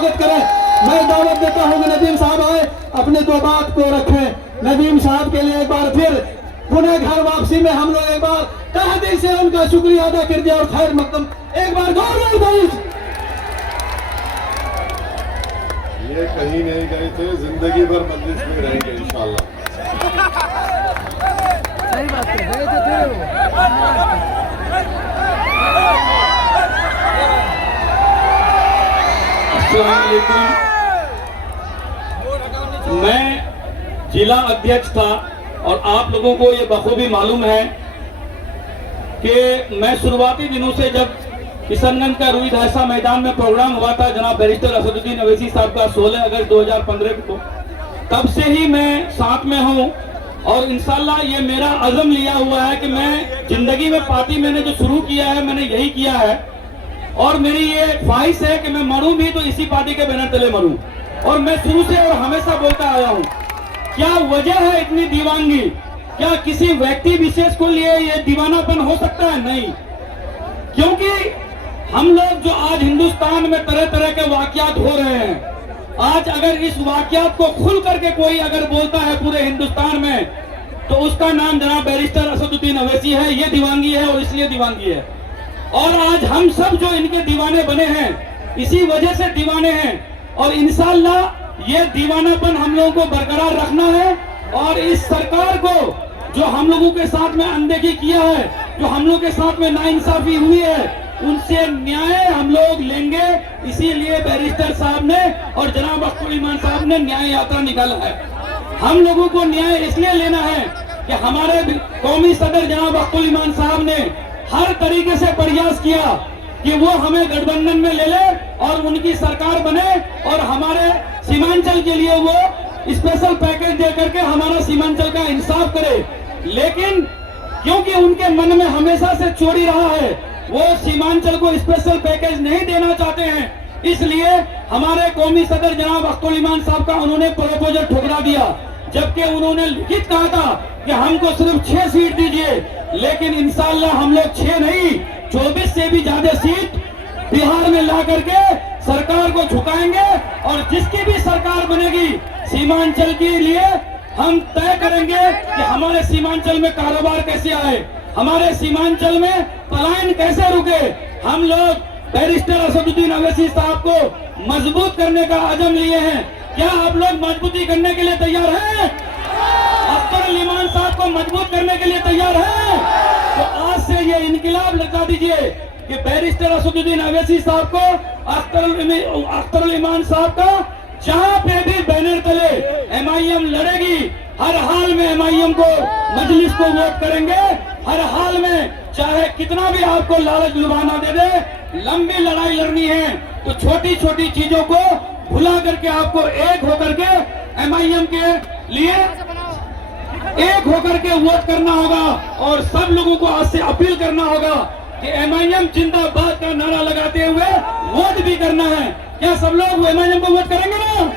स्वागत करें। मैं दावत देता हूँ कि नदीम साहब आए, अपने दो बात को रखें। नदीम साहब के लिए एक बार फिर पुणे घर वापसी में हम लोग एक बार तहे दिल से उनका शुक्रिया अदा कर दिया और खैर मकदम एक बार गौरव। ये कहीं नहीं गए थे, जिंदगी भर मजलिस में रहेंगे इंशाल्लाह। सही बात है। मैं जिला अध्यक्ष था और आप लोगों को ये बखूबी मालूम है कि मैं शुरुआती दिनों से जब किशनगंज का रुई धासा मैदान में प्रोग्राम हुआ था जनाब बैरिस्टर असदुद्दीन अवैसी साहब का 16 अगस्त 2015 को, तब से ही मैं साथ में हूं और इंशाल्लाह ये मेरा अज़म लिया हुआ है कि मैं जिंदगी में पार्टी मैंने जो शुरू किया है मैंने यही किया है और मेरी ये ख्वाहिश है कि मैं मरूं भी तो इसी पार्टी के बैनर तले मरूं। और मैं शुरू से और हमेशा बोलता आया हूं, क्या वजह है इतनी दीवानगी? क्या किसी व्यक्ति विशेष को लिए ये दीवानापन हो सकता है? नहीं, क्योंकि हम लोग जो आज हिंदुस्तान में तरह तरह के वाकयात हो रहे हैं, आज अगर इस वाकयात को खुल करके कोई अगर बोलता है पूरे हिंदुस्तान में तो उसका नाम जनाब बैरिस्टर असदुद्दीन अवैसी है। ये दीवानगी है और इसलिए दीवानगी है। और आज हम सब जो इनके दीवाने बने हैं इसी वजह से दीवाने हैं और इंशाअल्लाह ये दीवानापन हम लोगों को बरकरार रखना है। और इस सरकार को जो हम लोगों के साथ में अनदेखी किया है, जो हम लोग के साथ में नाइंसाफी हुई है, उनसे न्याय हम लोग लेंगे। इसीलिए बैरिस्टर साहब ने और जनाब अख्तर ईमान साहब ने न्याय यात्रा निकाला है। हम लोगों को न्याय इसलिए लेना है कि हमारे कौमी सदर जनाब अख्तर ईमान साहब ने हर तरीके से प्रयास किया कि वो हमें गठबंधन में ले ले और उनकी सरकार बने और हमारे सीमांचल के लिए वो स्पेशल पैकेज दे करके हमारा सीमांचल का इंसाफ करे। लेकिन क्योंकि उनके मन में हमेशा से चोरी रहा है, वो सीमांचल को स्पेशल पैकेज नहीं देना चाहते हैं, इसलिए हमारे कौमी सदर जनाब अख्तर ईमान साहब का उन्होंने प्रपोजल ठुकरा दिया। जबकि उन्होंने लिखित कहा था कि हमको सिर्फ 6 सीट दीजिए, लेकिन इंशाअल्लाह हम लोग 6 नहीं 24 से भी ज्यादा सीट बिहार में ला करके सरकार को झुकाएंगे। और जिसकी भी सरकार बनेगी सीमांचल के लिए हम तय करेंगे कि हमारे सीमांचल में कारोबार कैसे आए, हमारे सीमांचल में पलायन कैसे रुके। हम लोग बैरिस्टर असदुद्दीन अवैसी साहब को मजबूत करने का अज़म लिए हैं। क्या आप लोग मजबूती करने के लिए तैयार हैं? अख्तर ईमान साहब को मजबूत करने के लिए तैयार हैं? तो आज से ये इनकलाब लगा दीजिए कि बैरिस्टर असदुद्दीन अवैसी साहब को अख्तर ईमान साहब का जहां पे भी बैनर तले MIM लड़ेगी, हर हाल में MIM को मजलिस को वोट करेंगे। हर हाल में चाहे कितना भी आपको लालच लुभाना दे दे, लंबी लड़ाई लड़नी है तो छोटी छोटी चीजों को भुला करके आपको एक होकर के MIM के लिए एक होकर के वोट करना होगा। और सब लोगों को आज से अपील करना होगा कि MIM जिंदाबाद का नारा लगाते हुए वोट भी करना है। क्या सब लोग MIM को वोट करेंगे ना?